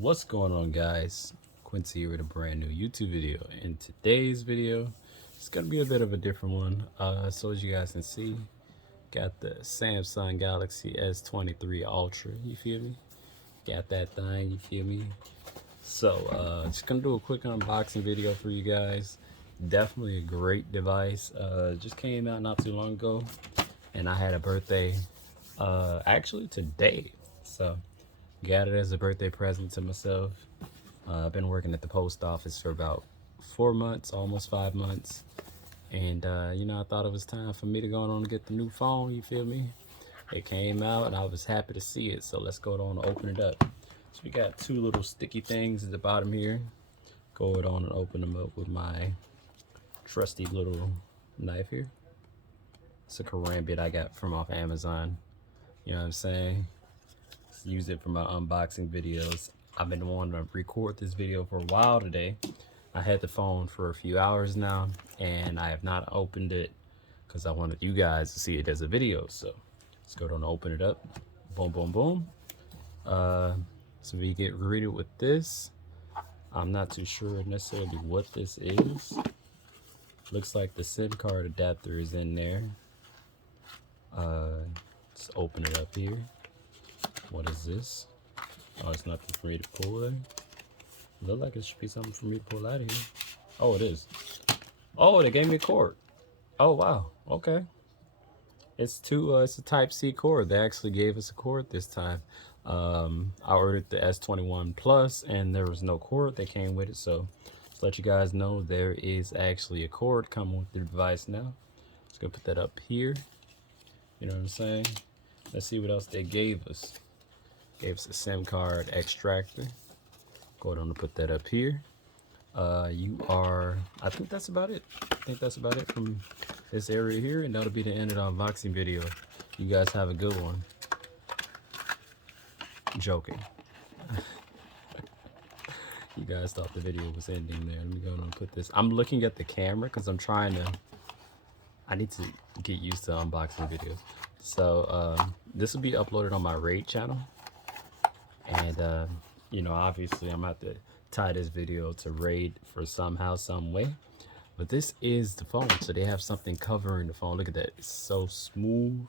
What's going on, guys? Quincy here with a brand new YouTube video. In today's video, it's gonna be a bit of a different one. So as you guys can see, got the Samsung Galaxy S23 Ultra. You feel me? Got that thing. You feel me? So just gonna do a quick unboxing video for you guys. Definitely a great device. Just came out not too long ago, and I had a birthday. Actually today. So got it as a birthday present to myself. I've been working at the post office for about 4 months, almost 5 months. And, I thought it was time for me to go on and get the new phone, you feel me? It came out and I was happy to see it. So let's go on and open it up. So we got two little sticky things at the bottom here. Go on and open them up with my trusty little knife here. It's a karambit I got from off Amazon. You know what I'm saying? Use it for my unboxing videos. I've been wanting to record this video for a while today. I had the phone for a few hours now and I have not opened it because I wanted you guys to see it as a video. So let's go down and open it up. Boom, boom, boom. So we get greeted with this. I'm not too sure necessarily what this is. Looks like the SIM card adapter is in there. Let's open it up here. What is this? Oh, it's nothing for me to pull there. Look like it should be something for me to pull out of here. Oh, it is. Oh, they gave me a cord. Oh, wow. Okay. It's a Type C cord. They actually gave us a cord this time. I ordered the S21 Plus and there was no cord that came with it. So just let you guys know there is actually a cord coming with the device now. Just gonna put that up here. You know what I'm saying? Let's see what else they gave us. Gave us a SIM card extractor. Go ahead and put that up here. I think that's about it. I think that's about it from this area here, and that'll be the end of the unboxing video. You guys have a good one. Joking. You guys thought the video was ending there. Let me go and put this. I'm looking at the camera because I need to get used to unboxing videos. So this will be uploaded on my Raid channel. And, obviously I'm going to have to tie this video to Raid for somehow, some way. But this is the phone. So they have something covering the phone. Look at that. It's so smooth.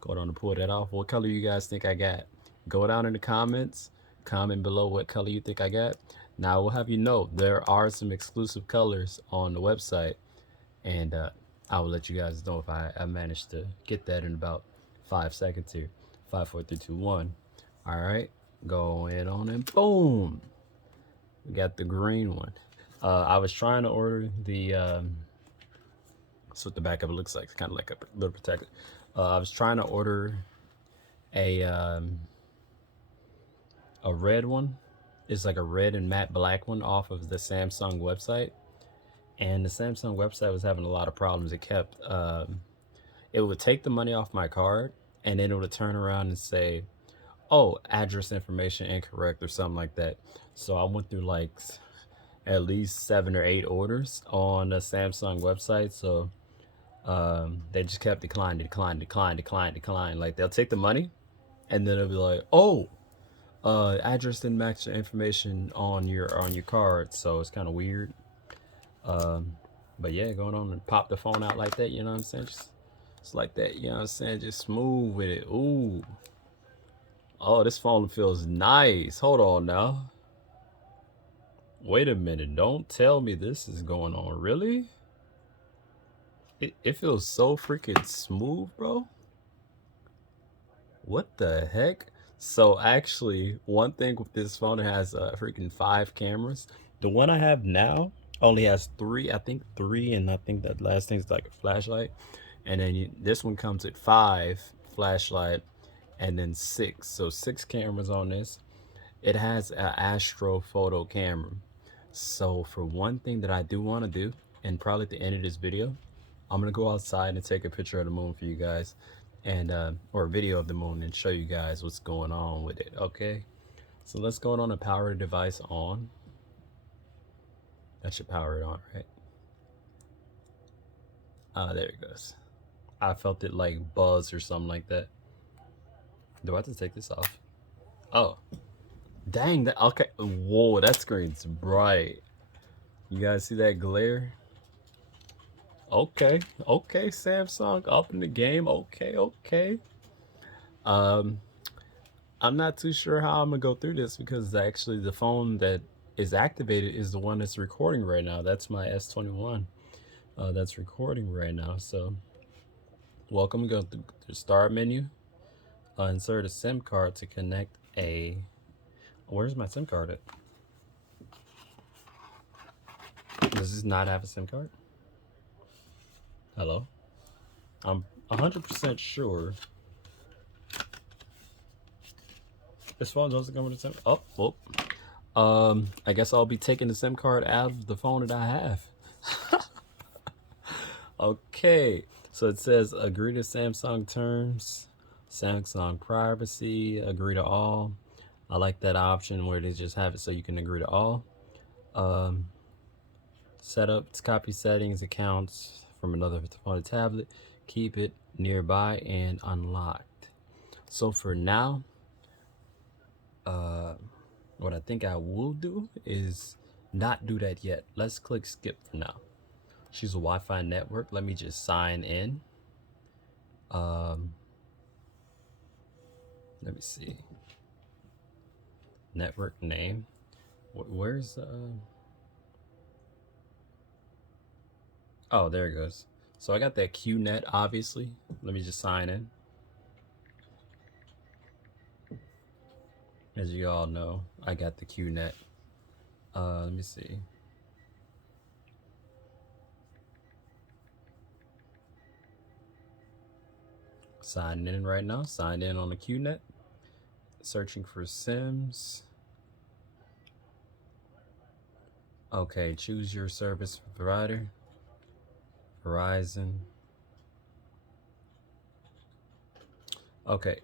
Go down and pull that off. What color you guys think I got? Go down in the comments. Comment below what color you think I got. Now, I will have you know, there are some exclusive colors on the website. And I will let you guys know if I managed to get that in about 5 seconds here. 5, 4, 3, 2, 1. All right. Go in on and boom, we got the green one. I was trying to order the that's what the back of it looks like. It's kind of like a little protector. I was trying to order a red one. It's like a red and matte black one off of the Samsung website, and the Samsung website was having a lot of problems. It kept it would take the money off my card and then it would turn around and say, oh, address information incorrect or something like that. So I went through like at least 7 or 8 orders on the Samsung website. So they just kept decline. Like they'll take the money and then it'll be like, oh, address didn't match the information on your card. So it's kind of weird. But yeah, going on and pop the phone out like that, you know what I'm saying? Just like that, you know what I'm saying? Just smooth with it. Ooh. Oh, this phone feels nice. Hold on now. Wait a minute. Don't tell me this is going on. Really? It feels so freaking smooth, bro. What the heck? So actually, one thing with this phone, it has freaking 5 cameras. The one I have now only has 3. I think 3, and I think that last thing's like a flashlight. And then this one comes with 5 flashlight and then 6. So 6 cameras on this. It has an astrophoto camera. So for one thing that I do want to do, and probably at the end of this video, I'm gonna go outside and take a picture of the moon for you guys, and or a video of the moon, and show you guys what's going on with it. Okay, so let's go on and power the device on. That should power it on, right? There it goes. I felt it like buzz or something like that. Do I have to take this off? Oh, Dang, that okay. Whoa, that screen's bright. You guys see that glare? Okay, okay, Samsung up in the game. Okay, okay. Um, I'm not too sure how I'm gonna go through this because actually the phone that is activated is the one that's recording right now. That's my S21. That's recording right now. So welcome. Go to the start menu. Insert a SIM card to connect a. Where's my SIM card at? Does this not have a SIM card? Hello? I'm 100% sure this phone doesn't come with a SIM. Oh, whoop. I guess I'll be taking the SIM card out of the phone that I have. Okay, so it says agree to Samsung terms, Samsung privacy, agree to all. I like that option where they just have it so you can agree to all. Setup, copy settings, accounts from another phone or tablet, keep it nearby and unlocked. So for now, what I think I will do is not do that yet. Let's click skip for now. Choose a Wi-Fi network. Let me just sign in. Let me see. Network name. Where's oh, there it goes. So I got that QNet, obviously. Let me just sign in. As you all know, I got the QNet. Let me see. Signing in right now. Signed in on the QNet. Searching for SIMs. Okay, choose your service provider. Verizon. Okay,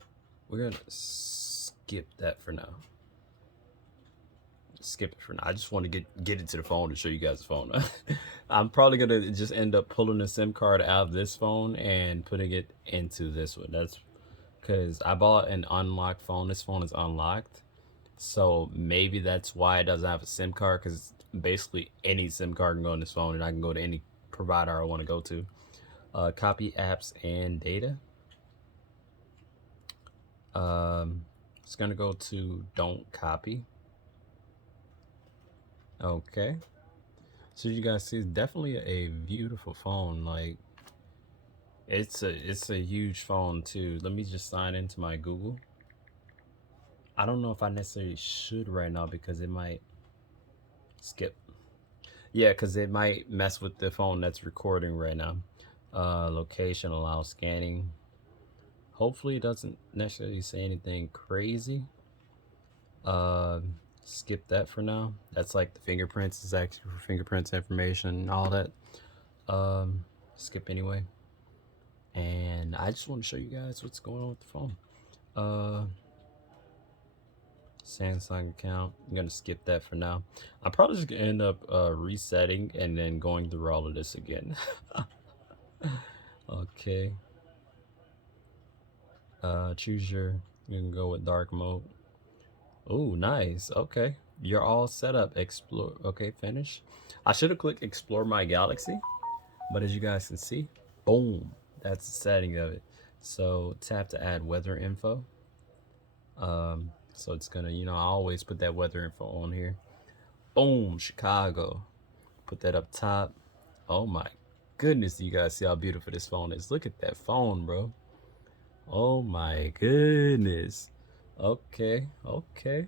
we're gonna skip that for now. Skip it for now. I just want to get it to the phone to show you guys the phone. I'm probably gonna just end up pulling the SIM card out of this phone and putting it into this one. That's because I bought an unlocked phone. This phone is unlocked, so maybe that's why it doesn't have a SIM card. Because basically any SIM card can go on this phone, and I can go to any provider I want to go to. Copy apps and data. It's gonna go to don't copy. Okay. So you guys see, it's definitely a beautiful phone. Like it's a huge phone too. Let me just sign into my Google. I don't know if I necessarily should right now because it might skip. Yeah, because it might mess with the phone that's recording right now. Location allow scanning. Hopefully it doesn't necessarily say anything crazy. Skip that for now. That's like the fingerprints is actually for fingerprints information and all that. Skip anyway. And I just want to show you guys what's going on with the phone. Samsung account. I'm gonna skip that for now. I'm probably just gonna end up resetting and then going through all of this again. Okay. Choose your. You can go with dark mode. Oh, nice. Okay, you're all set up. Explore. Okay, finish. I should have clicked explore my galaxy, but as you guys can see, boom, that's the setting of it. So tap to add weather info. So it's gonna, I always put that weather info on here. Boom, Chicago. Put that up top. Oh my goodness, do you guys see how beautiful this phone is? Look at that phone, bro. Oh my goodness. Okay, okay.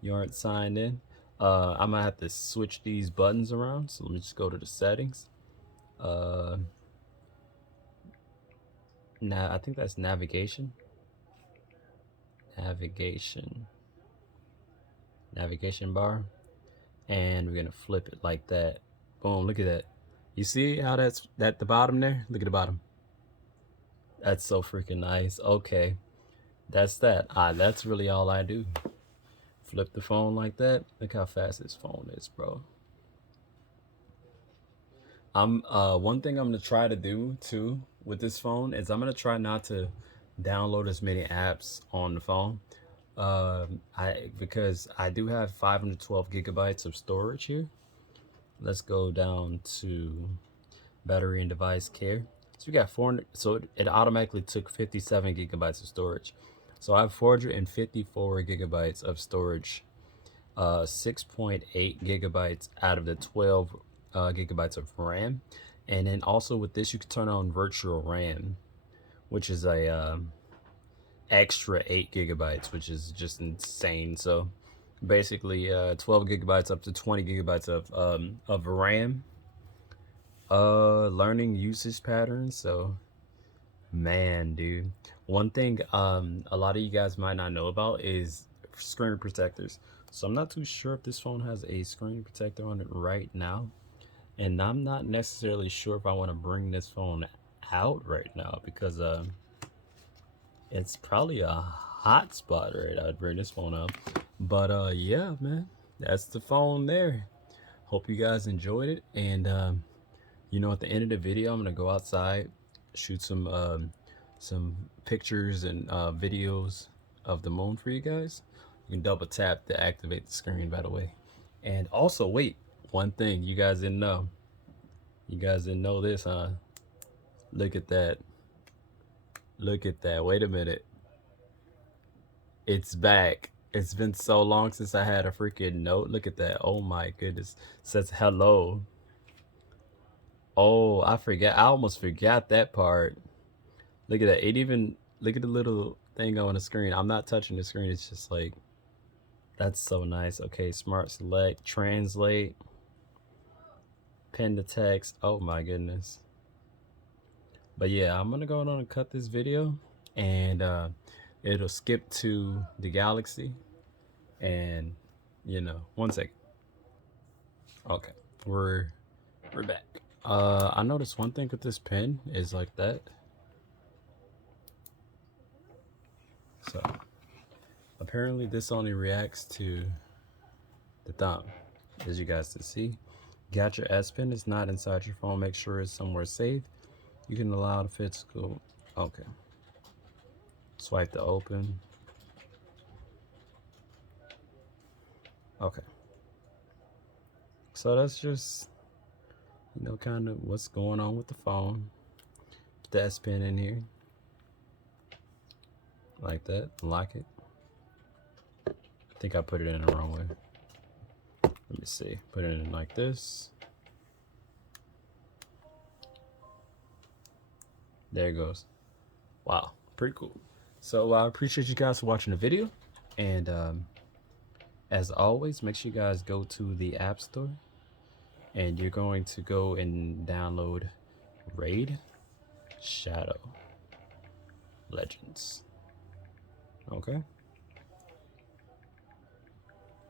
You aren't signed in. I'm gonna have to switch these buttons around. So let me just go to the settings. Now I think that's navigation. Navigation bar. And we're gonna flip it like that. Boom, look at that. You see how that's at the bottom there? Look at the bottom. That's so freaking nice. Okay, that's that. That's really all I do. Flip the phone like that. Look how fast this phone is, bro. One thing I'm gonna try to do too with this phone is I'm gonna try not to download as many apps on the phone. Because I do have 512 gigabytes of storage here. Let's go down to battery and device care. So we got 400, so it automatically took 57 gigabytes of storage. So I have 454 gigabytes of storage, 6.8 gigabytes out of the 12 gigabytes of RAM. And then also with this, you can turn on virtual RAM, which is a extra 8 gigabytes, which is just insane. So basically 12 gigabytes up to 20 gigabytes of RAM. Learning usage patterns. So man, dude, one thing a lot of you guys might not know about is screen protectors. So I'm not too sure if this phone has a screen protector on it right now, and I'm not necessarily sure if I want to bring this phone out right now because it's probably a hot spot right now. I'd bring this phone out, but yeah, man, that's the phone there. Hope you guys enjoyed it, and you know, at the end of the video, I'm gonna go outside, shoot some pictures and videos of the moon for you guys. You can double tap to activate the screen, by the way. And also, wait, one thing you guys didn't know. You guys didn't know this, huh? Look at that. Look at that. Wait a minute. It's back. It's been so long since I had a freaking note. Look at that. Oh my goodness. It says hello. Oh, I forgot. I almost forgot that part. Look at that. It even, look at the little thing on the screen. I'm not touching the screen. It's just like, that's so nice. Okay, smart select, translate, pin to text. Oh my goodness. But yeah, I'm gonna go on and cut this video, and it'll skip to the Galaxy. And you know, one second. Okay, we're back. I noticed one thing with this pen is like that. So apparently this only reacts to the thumb, as you guys can see. Got your S Pen, it's not inside your phone. Make sure it's somewhere safe. You can allow the physical. Okay. Swipe to open. Okay. So that's just, you know, kind of what's going on with the phone. Put the S Pen in here. Like that. Lock it. I think I put it in the wrong way. Let me see. Put it in like this. There it goes. Wow, pretty cool. So I appreciate you guys for watching the video, and as always, make sure you guys go to the App Store, and you're going to go and download Raid Shadow Legends. Okay.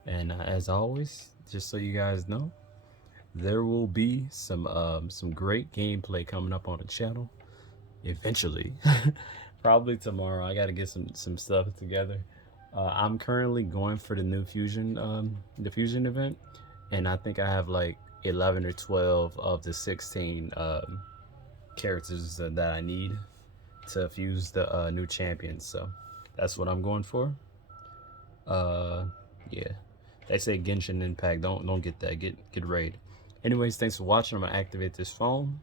And as always, just so you guys know, there will be some great gameplay coming up on the channel eventually. Probably tomorrow. I got to get some stuff together. I'm currently going for the new Fusion event, and I think I have like 11 or 12 of the 16 characters that I need to fuse the new champions. So that's what I'm going for. Yeah, they say Genshin Impact. Don't get that. Get Raid. Anyways, thanks for watching. I'm gonna activate this phone,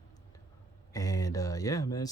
and yeah, man.